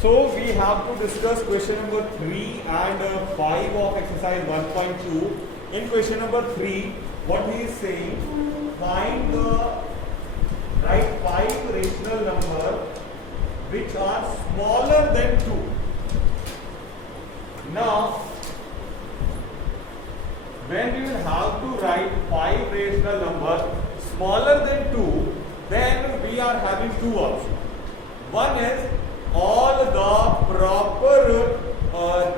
So we have to discuss question number 3 and 5 of exercise 1.2. In question number 3, what he is saying, find the right 5 rational number which are smaller than 2. Now, when we will have to write 5 rational numbers smaller than 2, then we are having two options. One is all the proper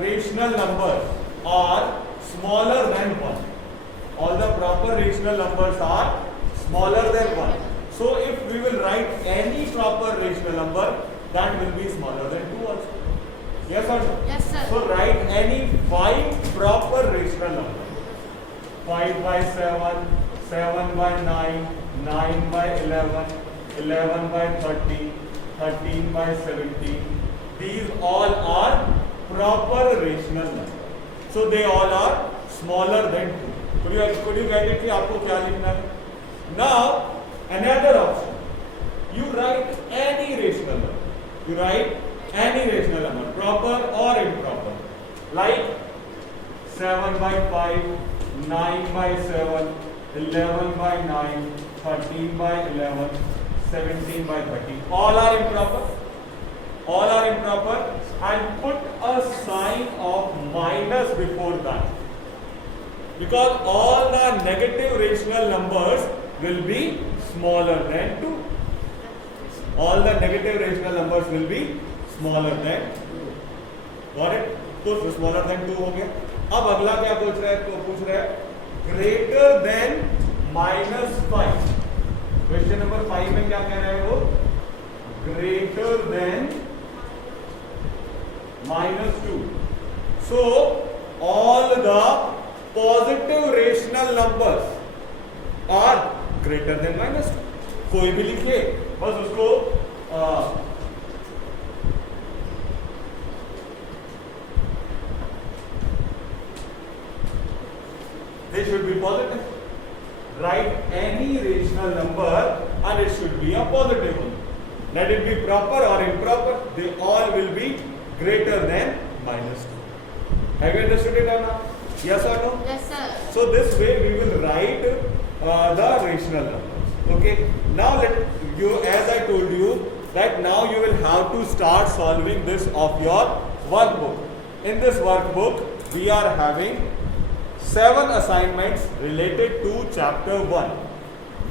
rational numbers are smaller than 1. All the proper rational numbers are smaller than 1. So if we will write any proper rational number, that will be smaller than 2 also. Yes or no? Yes, sir. So write any 5 proper rational numbers. 5 by 7, 7 by 9, 9 by 11, 11 by 30, 13 by 17. These all are proper rational numbers. So they all are smaller than 2. Could you get it कि आपको क्या लिखना है? Now another option. You write any rational number. You write any rational number, proper or improper. Like 7 by 5, 9 by 7, 11 by 9, 13 by 11, 17 by 30. All are improper. All are improper. And put a sign of minus before that. Because all the negative rational numbers will be smaller than 2. All the negative rational numbers will be smaller than 2. Got it? तो smaller than 2 हो गया. अब अगला क्या पूछ रहा है? तो पूछ रहा है greater than minus 5. Question number 5 में क्या कह रहा है वो? Greater than minus 2. So all the positive rational numbers are greater than minus 2. कोई भी लिखे बस उसको they should be positive. Write any rational number and it should be a positive one. Let it be proper or improper, they all will be greater than minus 2. Have you understood it or not? Yes or no? Yes, sir. So this way we will write the rational numbers. Okay. Now as I told you, that now you will have to start solving this of your workbook. In this workbook, we are having 7 assignments related to chapter 1.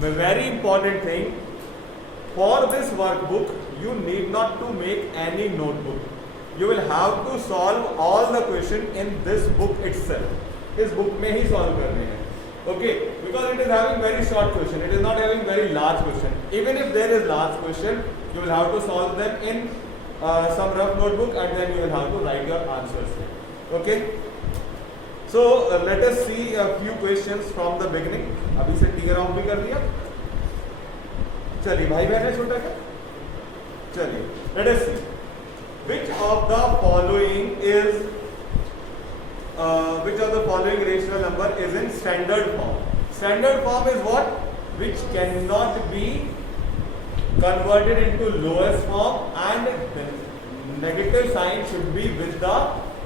The very important thing, for this workbook, you need not to make any notebook. You will have to solve all the question in this book itself. इस book में ही solve करने हैं. Okay, because it is having very short question. It is not having very large question. Even if there is large question, you will have to solve them in some rough notebook and then you will have to write your answers. Okay. So let us see a few questions from the beginning. अभी से T round भी कर दिया. चलिए भाई बहन छोटा क्या? चलिए. Let us see. Which of the following rational number is in standard form? Standard form is what? Which cannot be converted into lowest form and the negative sign should be with the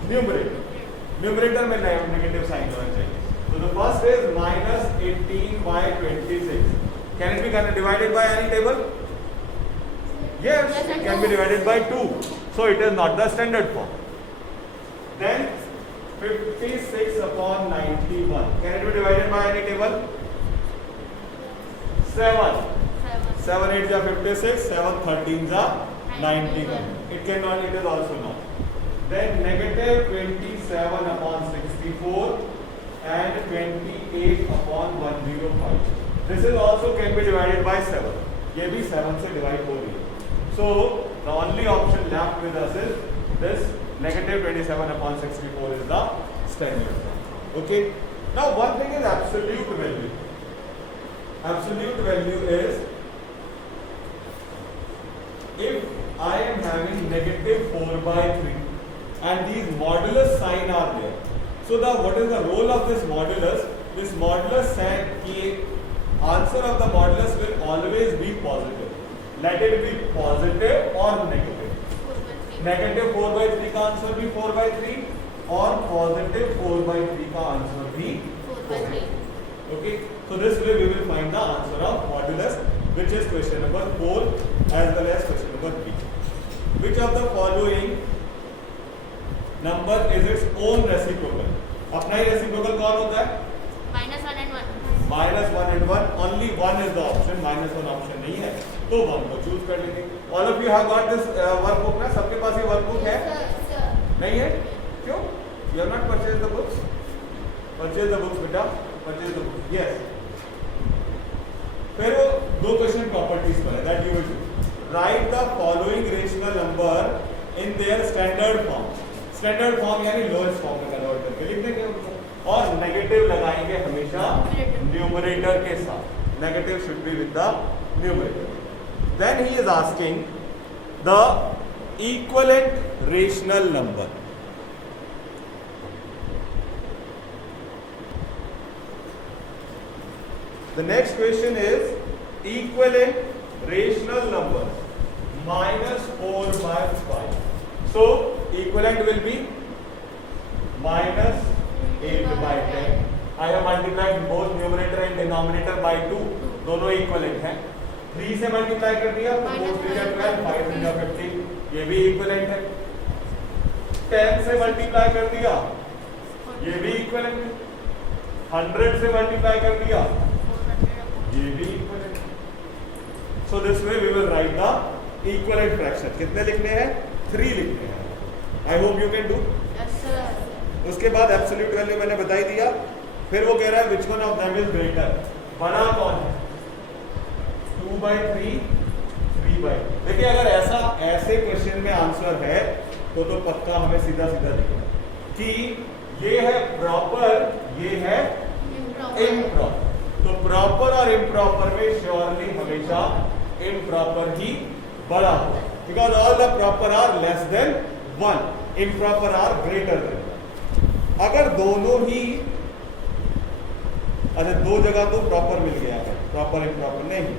numerator. Numerator में negative sign होना चाहिए. So the first is minus 18 by 26. Can it be divided by any table? Yes, it can be divided by 2. So it is not the standard form. Then 56 upon 91. Can it be divided by any table? 7. 7 8s are 56, 7 13s are 91. It cannot, it is also not. Then negative 27 upon 64 and 28 upon 105. This is also can be divided by 7. ये भी 7 से divide हो रही है. So the only option left with us is this negative 27 upon 64 is the standard form. Okay. Now one thing is absolute value. Absolute value is if I am having negative 4 by 3 and these modulus sign are there. So what is the role of this modulus? This modulus sign ki answer of the modulus will always be positive. Let it be positive or negative. Negative 4/3 का answer भी 4/3 और positive 4/3 का answer भी 4/3. Okay, so this way we will find the answer of modulus, which is question number 4 as well as question number 3. Which of the following number is its own reciprocal? अपना ही reciprocal कौन होता है? -1 and 1. -1 and 1. Only 1 is the option. -1 option नहीं है, तो 1 को choose कर लेंगे. All of you have got this workbook ना? सबके पास ये workbook है? Sir. नहीं है? क्यों? You have not purchased the books? Purchase the books बेटा. Purchase the books. Yes. फिर वो दो क्वेश्चन प्रॉपर्टीज पर है, that you will do. Write the following rational number in their standard form. Standard form यानी लोएस्ट फॉर्म में convert करके लिख देंगे उनको, और नेगेटिव लगाएंगे हमेशा न्यूमरेटर के साथ. Negative should be with the numerator. Then he is asking the equivalent rational number. The next question is equivalent rational number -4/5. So equivalent will be -8/10. I have multiplied both numerator and denominator by 2. दोनों equivalent हैं. 3 से multiply कर दिया तो 4 3 जा 12, 5 3 जा 15. ये भी equivalent है. 10 से मल्टीप्लाई कर दिया, ये भी equivalent है. 100 से मल्टीप्लाई कर दिया, ये भी equivalent. So this way we will write the equivalent fraction. कितने लिखने हैं? 3 लिखने हैं. I hope you can do. Yes, sir. उसके बाद एब्सोल्यूट वैल्यू मैंने बता ही दिया. फिर वो कह रहा है which one of them is greater. बड़ा कौन है? 2/3 3/. देखिए अगर ऐसे क्वेश्चन में आंसर है तो पक्का हमें सीधा सीधा दिखेगा कि ये है प्रॉपर, ये है इम्प्रॉपर. तो प्रॉपर और इम्प्रॉपर में श्योरली हमेशा इम्प्रॉपर ही बड़ा होगा, because all the proper are less than 1, improper are greater than 1. अगर दोनों ही, अच्छा दो जगह तो प्रॉपर मिल गया है, प्रॉपर इम्प्रॉपर नहीं,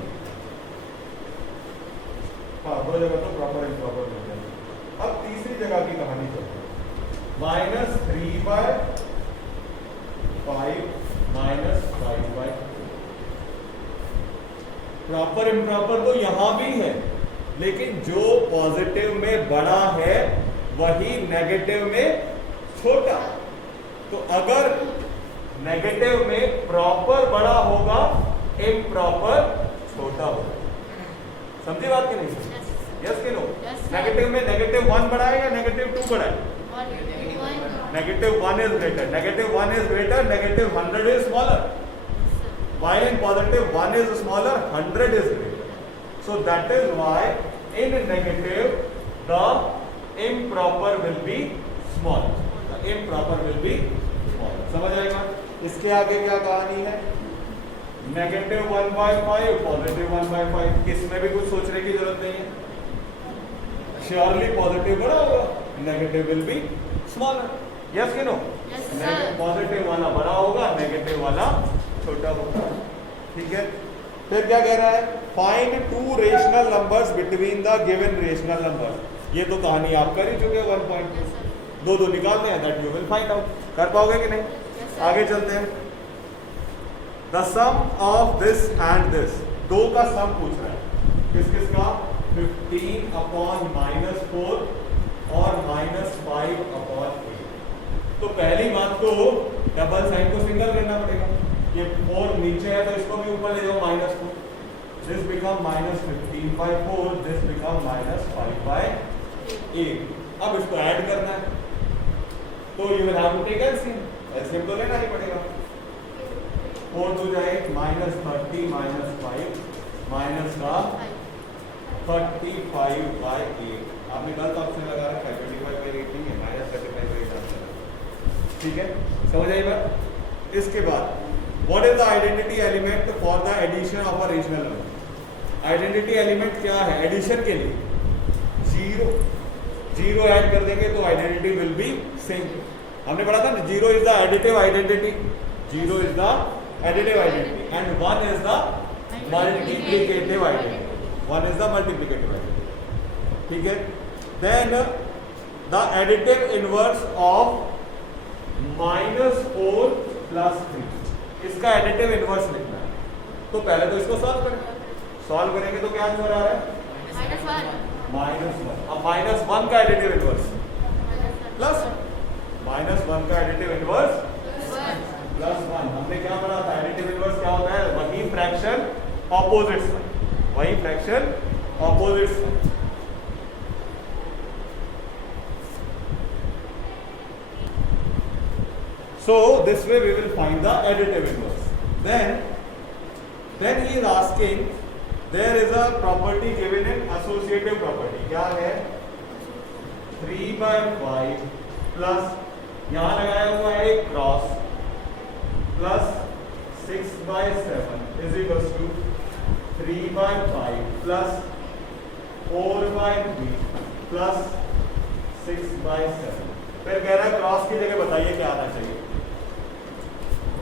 हाँ दो जगह तो प्रॉपर इम्प्रॉपर मिल गया. अब तीसरी जगह की कहानी चलती है. -3/5 -5/2. प्रॉपर इम्प्रॉपर तो यहां भी है, लेकिन जो पॉजिटिव में बड़ा है वही नेगेटिव में छोटा. तो अगर नेगेटिव में प्रॉपर बड़ा होगा, इम्प्रॉपर छोटा होगा. समझी बात की नहीं? यस कि नो? नेगेटिव में -1 बड़ा है या -2 बड़ा है? -1 is greater. -1 is greater. -100 is smaller. While in positive 1 is smaller, 100 is greater. So that is why in negative the improper will be smaller. The improper will be smaller. समझ आएगा? इसके आगे क्या कहानी है? -1/5 पॉजिटिव 1/5. किसमें भी कुछ सोचने की जरूरत नहीं है. श्योरली पॉजिटिव बड़ा होगा, negative will be smaller. Yes कि नो? पॉजिटिव वाला बड़ा होगा, नेगेटिव वाला छोटा होगा. ठीक है. फिर क्या कह रहा है? Find 2 rational numbers between the given rational numbers. ये तो कहानी आप कर ही चुके 1.2. दो निकालने हैं, that you will find out. कर पाओगे कि नहीं? आगे चलते हैं. The sum of this and this. 2 का सम पूछ रहा है. किस किस का? 15/-4 और -5/8. तो पहली बात तो डबल साइन को सिंगल करना पड़ेगा. ये 4 नीचे है तो इसको भी ऊपर ले जाओ -4. This become -15/4. This become -5/8. अब इसको ऐड करना है तो you will have to take LCM. LCM तो लेना ही पड़ेगा. 4 तो जाए -30 -5 माइनस का 35/8. आपने गलत ऑप्शन लगा रखा है. 25/8 नहीं है, -35/8 आंसर. ठीक है, समझ आई बात? इसके बाद what is the identity element for the addition of a rational number. Identity element क्या है एडिशन के लिए? 0 ऐड कर देंगे तो आइडेंटिटी विल बी सेम. हमने पढ़ा था ना, 0 is the additive identity, 0 is the additive identity and 1 is the multiplicative identity. 1 is the multiplicative identity. ठीक है. Then the additive inverse of -4 + 3, इसका एडिटिव इनवर्स लिखना है। तो पहले तो इसको सॉल्व करें, सॉल्व करेंगे तो क्या आंसर आ रहा है? -1। अब -1 का एडिटिव इनवर्स प्लस -1 का एडिटिव इनवर्स +1। हमने क्या पढ़ा था? एडिटिव इनवर्स क्या होता है? वही फ्रैक्शन ऑपोजिट साइड, वही fraction opposite side. So this way we will find the additive inverse. Then he is asking, there is a property given in associative property. क्या है? 3/5 प्लस यहाँ लगाया हुआ है एक cross plus 6/7 is equal to 3/5 plus 4/3 plus 6/7। फिर कह रहा है क्रॉस की जगह बताइए क्या आना चाहिए?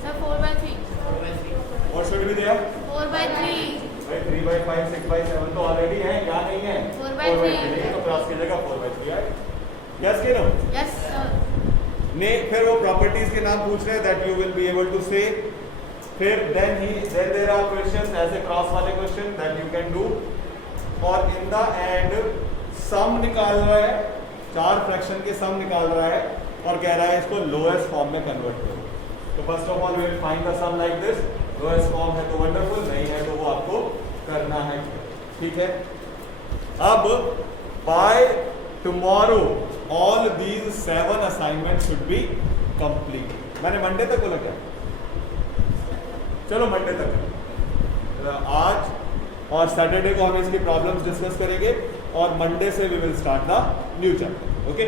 Sir, 4/3. What should be there? 4/3. भाई 3/5 6/7 तो ऑलरेडी है, क्या नहीं है? 4/3 तो क्रॉस की जगह 4/3 आए। यस के नो? Yes, sir. ने फिर वो प्रॉपर्टीज के नाम पूछ रहे हैं that you will be able to say. फिर देन देयर आर क्वेश्चंस ऐसे क्रॉस वाले question that you can do, और इन द एंड सम निकाल रहा है, 4 फ्रैक्शन के सम निकाल रहा है और कह रहा है इसको लोएस्ट फॉर्म में कन्वर्ट करो। तो first of all we will find the sum like this. Lowest form है तो वंडरफुल, नहीं है तो वो आपको करना है, ठीक है। अब by tomorrow all these 7 assignment should be complete. मैंने मंडे तक बोला क्या? चलो मंडे तक, आज और सैटरडे को हम इसकी प्रॉब्लम्स डिस्कस करेंगे और मंडे से we will start the new chapter. Okay,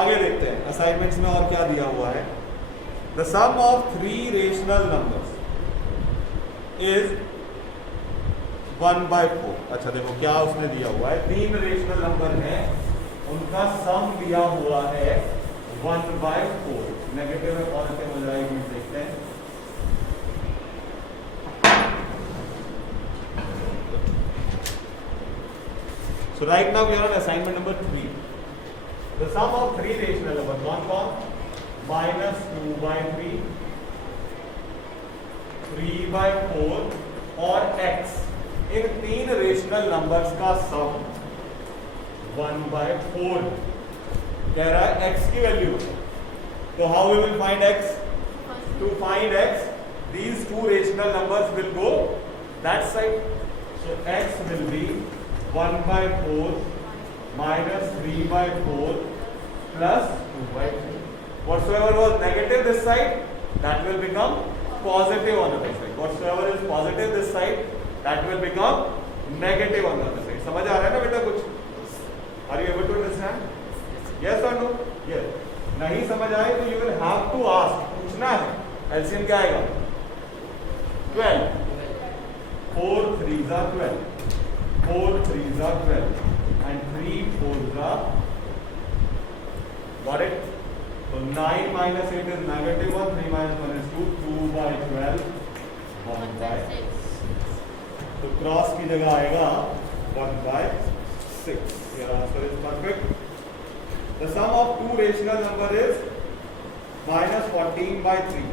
आगे देखते हैं असाइनमेंट्स में और क्या दिया हुआ है। The sum of 3 rational numbers is 1/4। अच्छा देखो क्या उसने दिया हुआ है, 3 रेशनल नंबर हैं, उनका सम दिया हुआ है 1/4। नेगेटिव में पॉजिटिव हो जाएगी, देखते हैं। So right now we are on assignment number 3. The sum of 3 rational numbers, कौन? -2/3, 3/4 और x, इन 3 रेशनल नंबर्स का सम 1/4 कह रहा है x की वैल्यू। तो how we will find x? To find x, these 2 rational numbers will go that side. So x will be 1/4 minus 3/4 plus 2/3. Whatsoever was negative this side, that will become positive on the other side. Whatsoever is positive this side, that will become negative on the other side. समझ आ रहा है ना बेटा कुछ? Are you able to understand? Yes or no? Yes. नहीं समझ आए तो you will have to ask, पूछना है। LCM क्या आएगा? 12. 4 3s are 12. 4 3s are 12 and 3 4s are, got it? So 9 minus 8 is -1, 3 minus 1 is 2, 2/12, 1/6. तो क्रॉस की जगह आएगा 1/6. Your answer is perfect. The sum of 2 rational number is -14/3.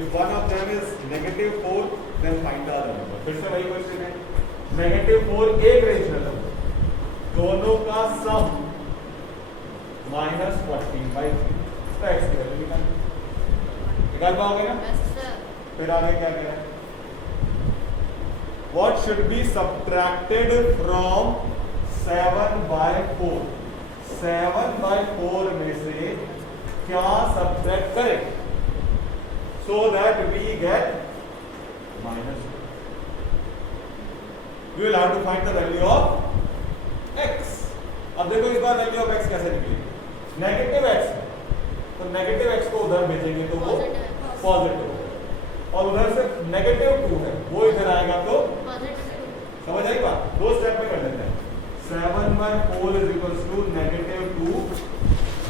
If one of them is -4, then find the other number. फिर से वही question है, -4 एक rational number, दोनों का सम -14/3। तो x की वैल्यू निकाल पाओगे ना? Yes, sir. फिर आगे क्या कह रहा है? What should be subtracted from 7/4? 7/4 में से क्या सब्ट्रैक्ट करें so that we get -2? We will have to find the value of x. अब देखो इस बार वैल्यू ऑफ x कैसे निकलेगी? नेगेटिव x, तो नेगेटिव x को उधर भेजेंगे तो वो पॉजिटिव होगा, और उधर से -2 है वो इधर आएगा तो Positive. समझ आई बात? 2 स्टेप में कर लेते हैं। 7/4 is equals to -2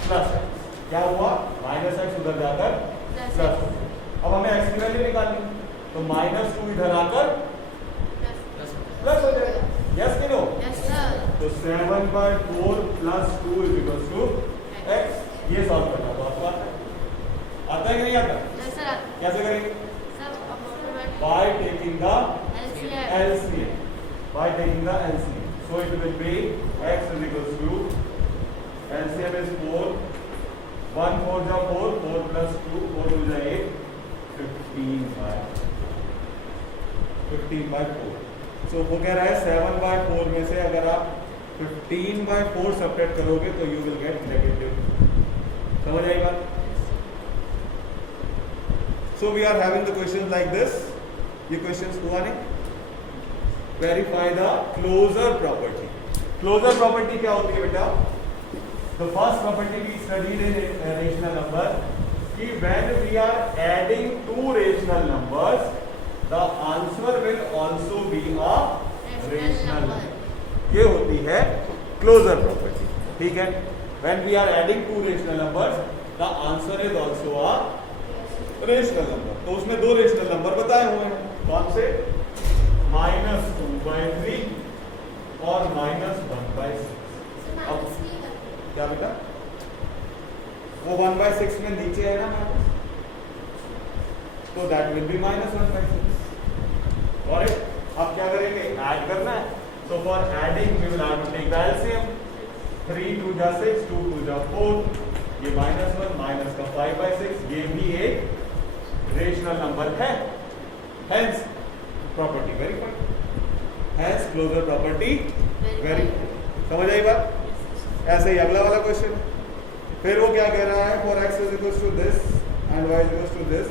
plus x, क्या हुआ? -x उधर जाकर Plus प्लस x. हो गया। अब हमें x की वैल्यू निकालनी, तो -2 इधर आकर Plus. प्लस हो जाएगा। यस कि नो? Yes, sir. तो 7/4 plus 2 is equal to x। ये सॉल्व करना तो आपको आता है कि नहीं आता? Yes, sir. कैसे करेंगे? Sir, approximate By taking the LCM. LCM. By taking the LCM. So it will be x is equals to LCM is 4. 1 4 जा 4, 4 plus 2, 4 हो जाए 15/4। So वो कह रहा है 7/4 में से अगर आप 15/4 सेपरेट करोगे तो यू विल गेट नेगेटिव। समझ आई बात? So we are having the questions like this. ये questions हुआ नहीं? Verify the closure property. Closure property क्या होती है बेटा? The first property we studied in rational number कि when we are adding two rational numbers, the answer will also be a rational number. ये होती है closure property. ठीक है? When we are adding two rational numbers, the answer is also a rational number. तो उसमें दो rational number बताए हुए हैं। कौन से? -2/3 और -1/6। अब क्या बेटा? वो 1/6 में नीचे है ना माइनस, तो दैट विल बी -1/6। और अब क्या करेंगे? ऐड करना है। तो for adding we will have to take the LCM. 3 2 जा 6, 2 2 जा 4, ये -1 माइनस का 5/6। ये भी एक रेशनल नंबर है, hence property verified, hence closure property verified. समझ आई बात? ऐसे ही अगला वाला क्वेश्चन, फिर वो क्या कह रहा है? For x is equal to this and y is equal to this,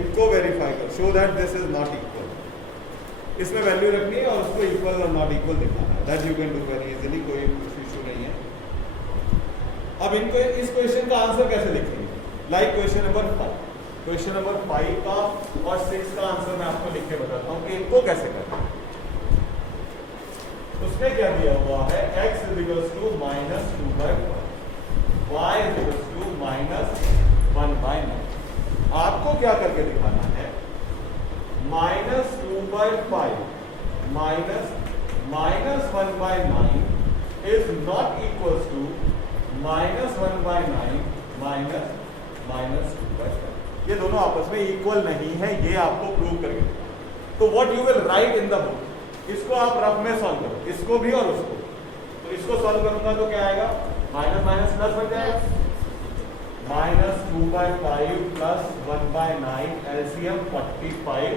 इनको वेरीफाई कर, show that this is not equal. इसमें वैल्यू रखनी है और उसको इक्वल और नॉट इक्वल दिखाना है। That you can do very easily, कोई इशू नहीं है। अब इनको इस क्वेश्चन का आंसर कैसे लिखेंगे? Like question number 5, question number 5 का और 6 का आंसर मैं आपको लिख के बताता हूँ कि इनको कैसे करना है। उसमें क्या दिया हुआ है? x is equal to -2/5, y is equal to -1/9। आपको क्या करके दिखाना है? -2/5 -1/9 इज नॉट इक्वल टू -1/9 -2/5। ये दोनों आपस में इक्वल नहीं है, ये आपको प्रूव करके। तो what you will write in the book, इसको आप रफ में सॉल्व करो, इसको भी और उसको। तो इसको सॉल्व करूंगा तो क्या आएगा? माइनस माइनस प्लस बन जाएगा। -2/5 प्लस 1/9 एलसीएम 45।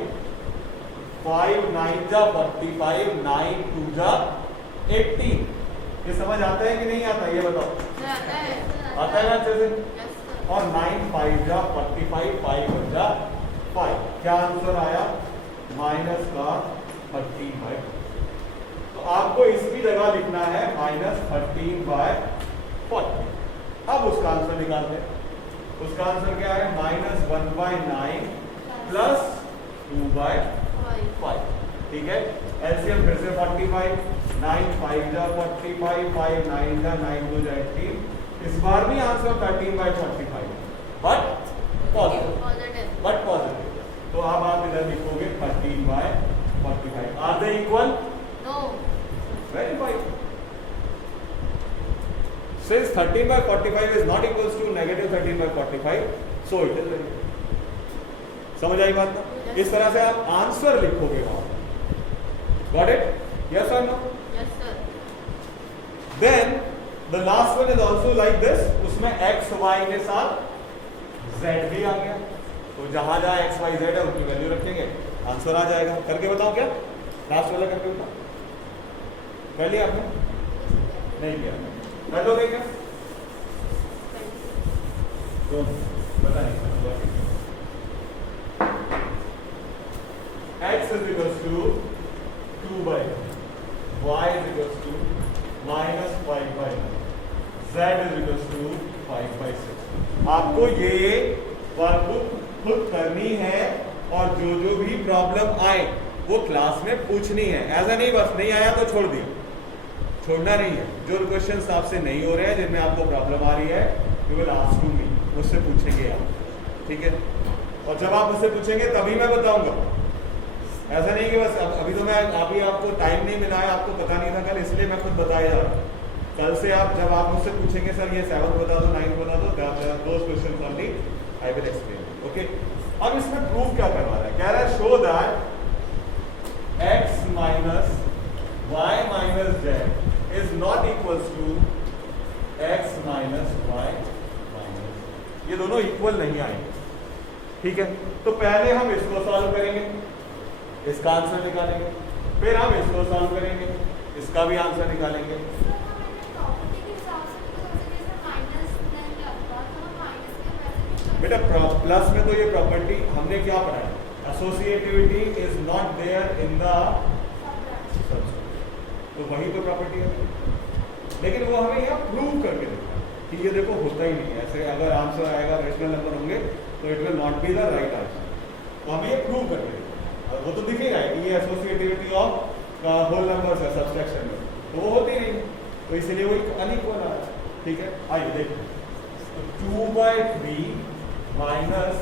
5 9 जा 45, 9 2 जा 18। ये समझ आता है कि नहीं आता? ये बताओ। आता है। आता है ना अच्छे से? Yes, sir. और 9 5 जा 45, 5 1 जा 5। क्या आंसर आया? माइनस का 13/4। तो आपको इसकी जगह लिखना है -13/40। अब उसका आंसर निकालते हैं। उसका आंसर क्या है? -1/9 प्लस 2/5। ठीक है? एलसीएम फिर से 45, 9 5 जा 45, 5 9 जा 9 2 जा 18। इस बार भी answer 13/45, but positive, but positive. तो अब आप इधर लिखोगे 13/45। Are they equal? No. Verified. Since 13/45 is not equals to -13/45, so it is verified. समझ आई बात ना? इस तरह से आप आंसर लिखोगे वहां। Got it? Yes or no? Yes, sir. Then the last one is also like this. उसमें x y के साथ z भी आ गया, तो जहां जहां x y z है उनकी वैल्यू रखेंगे, आंसर आ जाएगा। करके बताओ क्या? लास्ट वाला करके बताओ। कर लिया आपने? नहीं किया? कर लोगे क्या? पता नहीं। x is equals to 2/, y is equals to -5/, z is equals to 5/6। आपको ये वर्कबुक खुद करनी है और जो जो भी प्रॉब्लम आए वो क्लास में पूछनी है। ऐसा नहीं बस नहीं आया तो छोड़ दिया, छोड़ना नहीं है। जो क्वेश्चंस आपसे नहीं हो रहे हैं, जिनमें आपको प्रॉब्लम आ रही है, you will ask to me, मुझसे पूछेंगे आप। ठीक है? और जब आप मुझसे पूछेंगे तभी मैं बताऊंगा। ऐसा नहीं कि बस अभी तो मैं अभी आपको टाइम नहीं मिला है, आपको पता नहीं था कल, इसलिए मैं खुद बताया जा रहा हूँ। कल से आप जब आप मुझसे पूछेंगे सर ये 7 बता दो 9 बता दो, those question only I will explain. Okay, अब इसमें प्रूव क्या करवा रहा है, कह रहा है show that x minus y minus z is not equals to x minus y minus, ये दोनों इक्वल नहीं आएंगे। ठीक है, तो पहले हम इसको सॉल्व करेंगे, इसका आंसर निकालेंगे, फिर हम इसको सॉल्व करेंगे, इसका भी आंसर निकालेंगे। बेटा प्लस में तो ये प्रॉपर्टी हमने क्या पढ़ा है, associativity is not there in the subscript, तो वही तो प्रॉपर्टी है, लेकिन वो हमें यहाँ प्रूव करके देखना कि ये देखो होता ही नहीं है ऐसे। अगर आंसर आएगा रेशनल नंबर होंगे तो it will not be the right answer, तो हमें ये प्रूव करके देखना, और वो तो दिखेगा कि ये एसोसिएटिविटी ऑफ होल नंबर्स है सब्सट्रैक्शन में, तो वो होती नहीं, तो इसलिए वो अनइक्वल आ रहा है। ठीक है, आइए देखो, 2/3 माइनस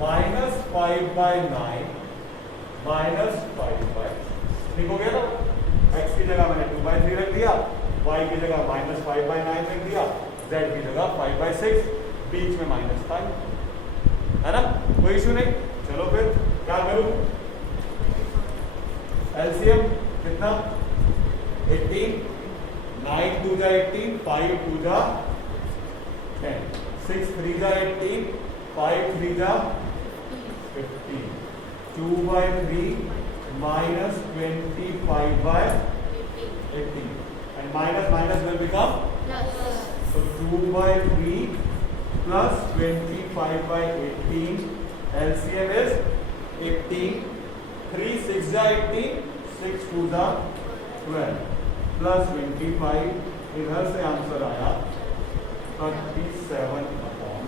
5/9 माइनस 5/6, ठीक हो गया ना। x की जगह मैंने 2/3 रख दिया, y की जगह -5/9 रख दिया, z की जगह 5/6, बीच में -5 है ना, कोई इशू नहीं। चलो फिर क्या करूं, एलसीएम कितना 18, 9 2 जा 18, 5 2 जा 10, 6 3 जा 18, 5 3 जा 15, 2/3 minus 25/18, and minus will become Plus. so 2/3 plus 25/18, LCM is 18, 3 6 जा 18, 6 2 जा 12 plus 25, इधर से आंसर आया 37 अपॉन,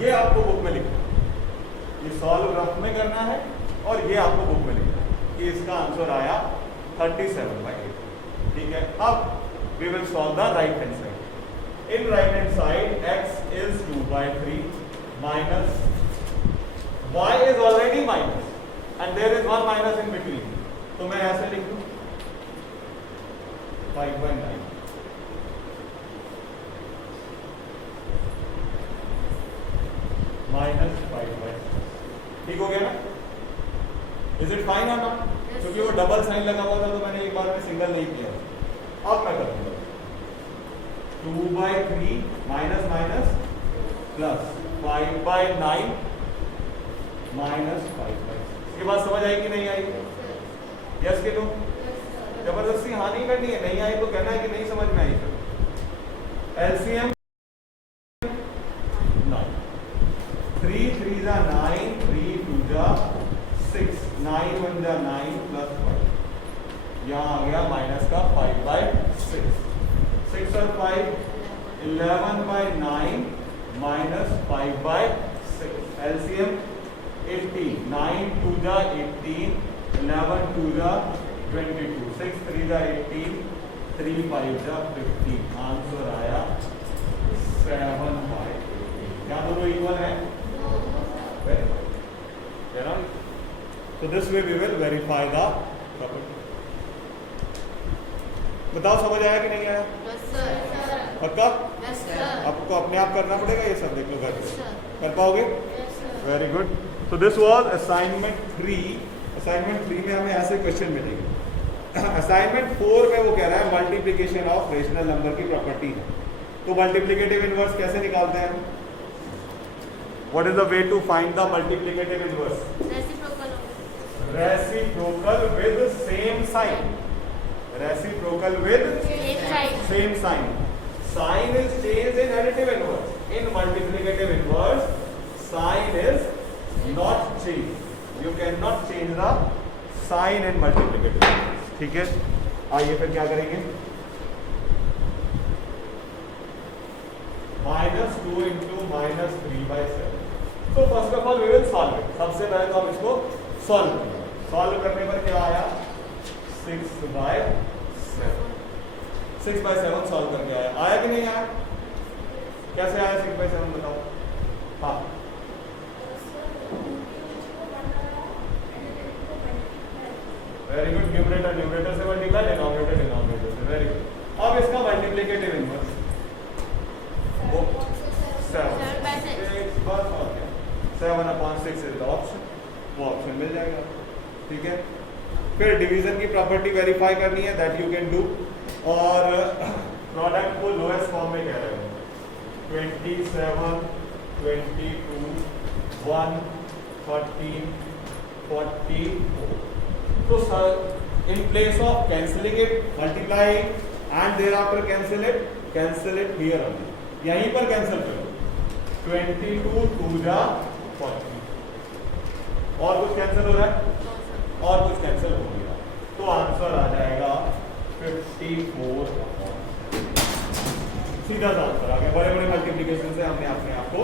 ये आपको बुक में लिखना है, ये सॉल्व रफ में करना है और ये आपको बुक में लिखना है कि इसका आंसर आया 37/8। ठीक है, अब we will solve the right hand side. In right hand side x is 2/3 minus y is already minus and there is one minus in between, तो मैं ऐसे लिख दूं 5/9 माइनस 5/6, ठीक हो गया ना। इज इट फाइन और नॉट, क्योंकि वो डबल साइन लगा हुआ था तो मैंने एक बार में सिंगल नहीं किया। अब मैं कर दूंगा 2/3 माइनस माइनस प्लस 5/9 माइनस 5/6, इसके बाद समझ आई कि नहीं आई, यस के नो, जबरदस्ती हाँ नहीं करनी है, नहीं आई तो कहना है कि नहीं समझ में आई। एलसीएम 9, 3 3 जा 9, 3 2 जा 6, 9 1 जा 9 प्लस 5, यहाँ आ गया माइनस का 5/6, 6 और 5 11/9 माइनस 5/6, एलसीएम 18, 9 2 जा 18, 11 2 जा 22, 6 3 जा 18, 3 5 जा 15, आंसर आया 7/18। क्या दोनों इक्वल है? So this way we will verify the property. बताओ समझ आया कि नहीं आया? Yes, sir. पक्का? Yes, sir. आपको अपने आप करना पड़ेगा ये सब, देख लो घर पे, Yes, sir. कर पाओगे? Yes, sir. Very good. So this was assignment 3। Assignment 3 में हमें ऐसे क्वेश्चन मिलेंगे। असाइनमेंट 4 में वो कह रहा है मल्टीप्लिकेशन ऑफ रेशनल नंबर की प्रॉपर्टी है, तो मल्टीप्लिकेटिव इनवर्स कैसे निकालते हैं? What is the way to find the multiplicative inverse? Reciprocal. Reciprocal with same sign, reciprocal with Same sign. same sign. Sign is changed in additive inverse. In multiplicative inverse, sign is not changed. You cannot change the sign in multiplicative inverse. ठीक है, आइए फिर क्या करेंगे? -2 into -3/7. So first of all we will solve it. सबसे पहले तो हम इसको सॉल्व करेंगे। सॉल्व करने पर क्या आया? 6/7। 6/7 सॉल्व करके आया, आया कि नहीं आया? कैसे आया 6/7 बताओ? हाँ वेरी गुड. न्यूमरेटर न्यूमरेटर से मल्टीप्लाई, डिनोमिनेटर डिनोमिनेटर से. Very good. अब इसका मल्टीप्लिकेटिव इनवर्स 7. बस और क्या, 7/6 इज द ऑप्शन. वो ऑप्शन मिल जाएगा. ठीक है. फिर डिवीजन की प्रॉपर्टी वेरीफाई करनी है, दैट यू कैन डू. और प्रोडक्ट को लोएस्ट फॉर्म में कह रहे हो. 27, 22, 1, 13, 44. So sir, in place of cancelling it, multiply it and thereafter cancel it here only. यहीं पर कैंसिल करो. 22 2 जा 40. और कुछ कैंसिल हो रहा है? और कुछ कैंसिल हो गया. तो आंसर आ जाएगा 54. सीधा सा आंसर आ गया. बड़े बड़े मल्टीप्लिकेशन से हमने अपने आप को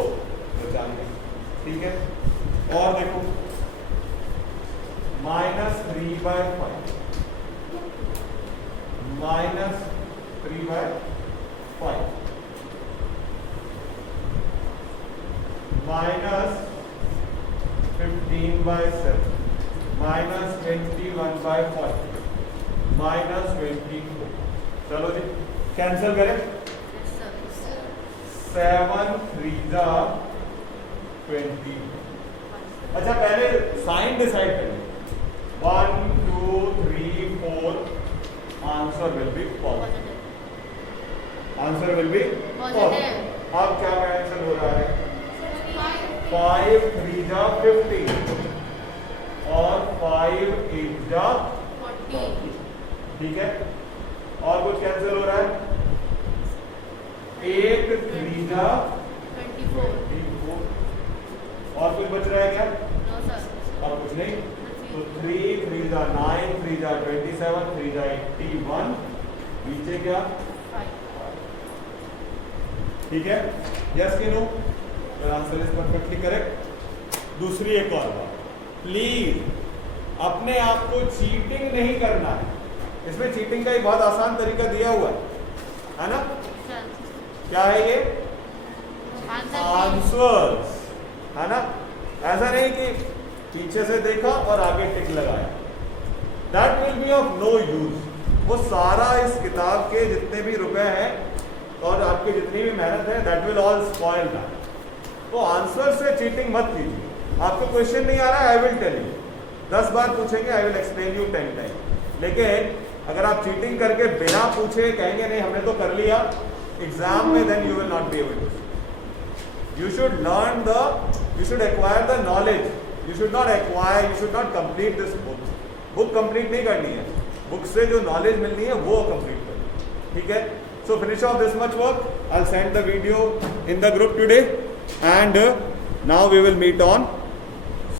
बचा लिया. ठीक है. और देखो -3/5 -3/5 -15/7 -21/5 -24. चलो जी कैंसिल करें. 7 3 जा 20. अच्छा पहले साइन डिसाइड करें. 1 2 3 4. Answer will be positive. Answer will be positive. अब क्या कैंसिल हो रहा है? 5 3 जा 50 और 5 8 जा 40. ठीक है. और कुछ कैंसिल हो रहा है? 8 3 जा 24. और कुछ बच रहा है क्या? और कुछ नहीं. तो 3 3 जा 9 3 जा 27 3 जा 81. नीचे क्या? 5. ठीक है. यस कि no? Answer is perfectly correct. दूसरी एक और बात, प्लीज अपने आप को चीटिंग नहीं करना है. इसमें चीटिंग का एक बहुत आसान तरीका दिया हुआ है ना? क्या है ये? आंसर्स. है ना? ऐसा नहीं कि पीछे से देखा और आगे टिक लगाया. That will be of no use. वो सारा इस किताब के जितने भी रुपए हैं और आपकी जितनी भी मेहनत है, that will all spoil that. तो आंसर से चीटिंग मत कीजिए. आपको क्वेश्चन नहीं आ रहा है, आई विल टेल यू. 10 बार पूछेंगे, I will explain you 10 time. लेकिन अगर आप चीटिंग करके बिना पूछे कहेंगे नहीं हमने तो कर लिया एग्जाम में, then you will not be able to. You should learn you should acquire the knowledge. You should not complete this book. Book complete नहीं करनी है. Book से जो knowledge मिलनी है वो complete करनी है. ठीक है. So finish off this much work. I'll send the video in the group today, and now we will meet on